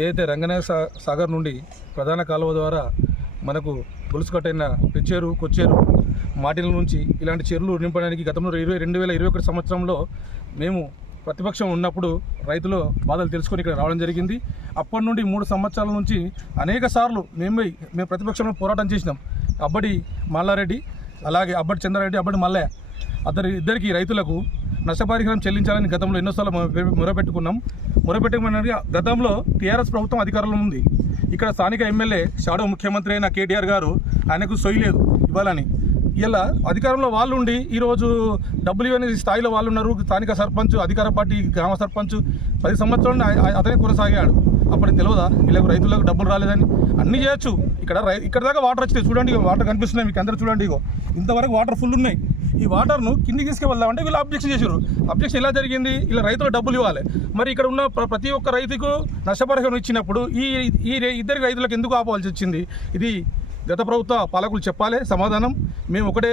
ఏదైతే రంగనాయ సా సాగర్ నుండి ప్రధాన కాలువ ద్వారా మనకు గొలుసుకట్టైన పెచ్చేరు పిచ్చేరు కొచ్చేరు మాటిల నుంచి ఇలాంటి చెరువులు నింపడానికి గతంలో ఇరవై రెండు వేల ఇరవై ఒకటి సంవత్సరంలో మేము ప్రతిపక్షం ఉన్నప్పుడు రైతుల బాధలు తెలుసుకొని ఇక్కడ రావడం జరిగింది. అప్పటి నుండి మూడు సంవత్సరాల నుంచి అనేక సార్లు మేము మేము ప్రతిపక్షంలో పోరాటం చేసినాం. అబ్బడి మల్లారెడ్డి అలాగే అబ్బడి చంద్రారెడ్డి అబ్బడి మల్లయ్య అతని ఇద్దరికి రైతులకు నష్టపరిహారం చెల్లించాలని గతంలో ఎన్నోసార్లు మొరపెట్టుకున్నాం. మొరపెట్టుకున్నది గతంలో టీఆర్ఎస్ ప్రభుత్వం అధికారంలో ఉంది. ఇక్కడ స్థానిక ఎమ్మెల్యే షాడో ముఖ్యమంత్రి అయిన కేటీఆర్ గారు ఆయనకు సొయ్యి లేదు ఇవ్వాలని. ఇలా అధికారంలో వాళ్ళు ఉండి ఈరోజు డబ్బులు ఇవ్వని స్థాయిలో వాళ్ళు ఉన్నారు స్థానిక సర్పంచ్ అధికార పార్టీ గ్రామ సర్పంచ్ పది సంవత్సరాలు అతనే కొనసాగాడు. అప్పుడు తెలియదా? వీళ్ళకు రైతులకు డబ్బులు రాలేదని. అన్నీ చేయొచ్చు. ఇక్కడ ఇక్కడ దాకా వాటర్ వచ్చినాయి. చూడండి వాటర్ కనిపిస్తున్నాయి. మీకు అందరూ చూడండి ఇగో. ఇంతవరకు వాటర్ ఫుల్ ఉన్నాయి. ఈ వాటర్ను కిందికి తీసుకువెళ్దామంటే వీళ్ళు అబ్జెక్షన్ చేశారు. అబ్జెక్షన్ ఎలా జరిగింది? ఇలా రైతులు డబ్బులు ఇవ్వాలి. మరి ఇక్కడ ఉన్న ప్ర- ప్రతి ఒక్క రైతుకు నష్టపరిహారం ఇచ్చినప్పుడు ఈ ఈ ఇద్దరు రైతులకు ఎందుకు ఆపవలసి వచ్చింది? ఇది గత ప్రభుత్వ పాలకులు చెప్పాలి సమాధానం. మేము ఒకటే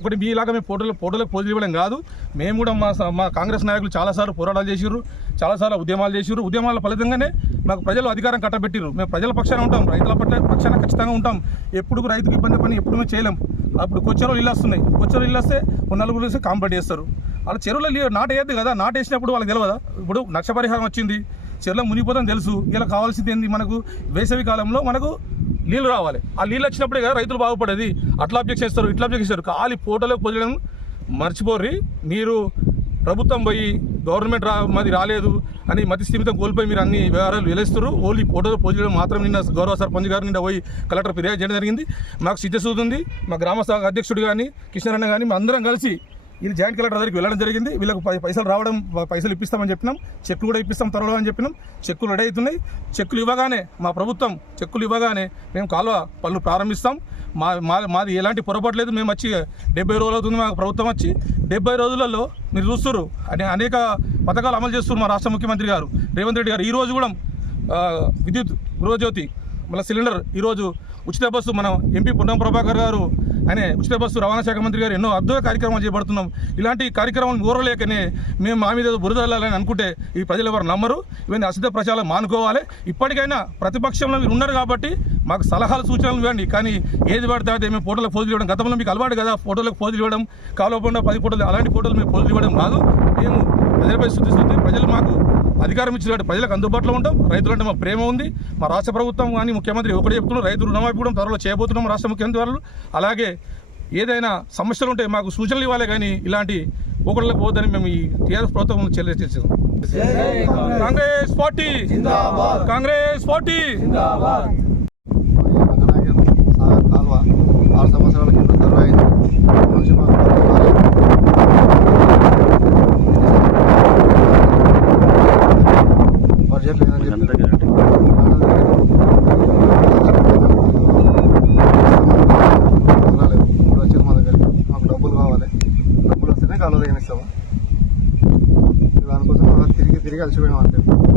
ఒకటి మీలాగా మేము పోటీలు పోటీలకు పోజులు ఇవ్వడం కాదు. మేము కూడా మా మా కాంగ్రెస్ నాయకులు చాలాసార్లు పోరాటాలు చేసిర్రు చాలాసార్లు ఉద్యమాలు చేసిర్రు. ఉద్యమాల ఫలితంగానే మాకు ప్రజలు అధికారం కట్టబెట్టిర్రు. మేము ప్రజల పక్షాన ఉంటాం రైతుల పట్ల పక్షాన ఖచ్చితంగా ఉంటాం. ఎప్పుడు రైతుకు ఇబ్బంది పని ఎప్పుడు మేము చేయలేం. అప్పుడు కొచ్చెరువులు ఇల్లు వస్తున్నాయి. కొచ్చెరువులు ఇల్లు వస్తే నలుగురు వేసి కాంప్లీట్ చేస్తారు. వాళ్ళ చెరువులో నాటేయద్దు వేయద్దు కదా. నాటేసినప్పుడు వాళ్ళకి తెలియదా ఇప్పుడు నష్టపరిహారం వచ్చింది. చెరువులో మునిగిపోతాం తెలుసు. ఇలా కావాల్సింది ఏంది? మనకు వేసవి కాలంలో మనకు నీళ్ళు రావాలి. ఆ నీళ్ళు వచ్చినప్పుడే కదా రైతులు బాగుపడేది. అట్లా అబ్జెక్ట్ చేస్తారు ఇట్లా అబ్జెక్ట్ చేస్తారు. ఖాళీ ఫోటోలోకి పొందడం మర్చిపోర్రి. మీరు ప్రభుత్వం పోయి గవర్నమెంట్ రా మాది రాలేదు అని మతి స్థిమితం కోల్పోయి మీరు అన్ని వ్యవహారాలు వెలేస్తారు ఓన్లీ ఫోటోలు పోజడం మాత్రం నిన్న గౌరవ సర్పంచ్ గారు నిన్న పోయి కలెక్టర్ ఫిర్యాదు చేయడం జరిగింది. మాకు సిద్ధసూది ఉంది మా గ్రామ అధ్యక్షుడు కానీ కిషనరన్న కానీ మా అందరం కలిసి వీళ్ళు జాయింట్ కలెక్టర్ దగ్గరికి వెళ్ళడం జరిగింది. వీళ్ళకి పై- పైసలు రావడం పైసలు ఇప్పిస్తామని చెప్పినాం. చెక్కులు కూడా ఇప్పిస్తాం త్వరలో అని చెప్పినాం. చెక్కులు రెడీ అవుతున్నాయి. చెక్కులు ఇవ్వగానే మా ప్రభుత్వం చెక్కులు ఇవ్వగానే మేము కాలువ పనులు ప్రారంభిస్తాం. మా మా మాది ఎలాంటి పొరపాటు లేదు. మేము వచ్చి డెబ్బై రోజులు అవుతుంది మా ప్రభుత్వం వచ్చి. డెబ్బై రోజులలో మీరు చూస్తున్నారు అనే అనేక పథకాలు అమలు చేస్తున్నారు మా రాష్ట్ర ముఖ్యమంత్రి గారు. రేవంత్ రెడ్డి గారు. ఈ రోజు కూడా విద్యుత్ గృహజ్యోతి మళ్ళీ సిలిండర్. ఈరోజు ఉచిత బస్సు మనం ఎంపీ పున్నం ప్రభాకర్ గారు అనే ఉచిత బస్సు రవాణా శాఖ మంత్రి గారు ఎన్నో అద్భుత కార్యక్రమాలు చేపడుతున్నాం. ఇలాంటి కార్యక్రమాలు ఊరలేకనే మేము మా మీద బురదల్లాలని బురద వెళ్ళాలని అనుకుంటే ఈ ప్రజలు ఎవరు నమ్మరు. ఇవన్నీ అసిద్ధ ప్రచారం మానుకోవాలి. ఇప్పటికైనా ప్రతిపక్షంలో మీరు ఉన్నారు కాబట్టి మాకు సలహాలు సూచనలు ఇవ్వండి. కానీ ఏది పడితే అదే మేము ఫోటోలకు పోజులు ఇవ్వడం. గతంలో మీకు అలవాటు కదా ఫోటోలకు పోజులు ఇవ్వడం. కాలువకుండా పది ఫోటోలు అలాంటి ఫోటోలు మేము పోజులు ఇవ్వడం కాదు. మేము ప్రజలపై శుద్ధి శుద్ధి ప్రజలు మాకు అధికారం ఇచ్చినట్టు ప్రజలకు అందుబాటులో ఉంటాం. రైతులంటే మా ప్రేమ ఉంది. మా రాష్ట్ర ప్రభుత్వం కానీ ముఖ్యమంత్రి ఒకటి చెప్తున్నారు. రైతు రుణమాఫీ కూడా త్వరలో చేయబోతున్నాం రాష్ట్ర ముఖ్యమంత్రి వారు అలాగే ఏదైనా సమస్యలు ఉంటే మాకు సూచనలు ఇవ్వాలి కానీ ఇలాంటి ఒకళ్ళకి పోదని మేము ఈ టీఆర్ఎస్ ప్రభుత్వం చెల్లించాం కాంగ్రెస్. పార్టీ. కాంగ్రెస్ పార్టీ రంగనాయకం సాగర్ కాలువ ఆరు సంవత్సరాల కింద సర్వే అయింది ఇప్పటి నుంచి మాకు డబ్బులు రాలేదు. బడ్జెట్ లేదని చెప్పి రాలేదు. ఇప్పుడు వచ్చారు మా దగ్గరికి మాకు డబ్బులు కావాలి డబ్బులు వస్తేనే కాలువ తగినిస్తాము దానికోసం అలా తిరిగి తిరిగి అలసిపోయాం అంతే.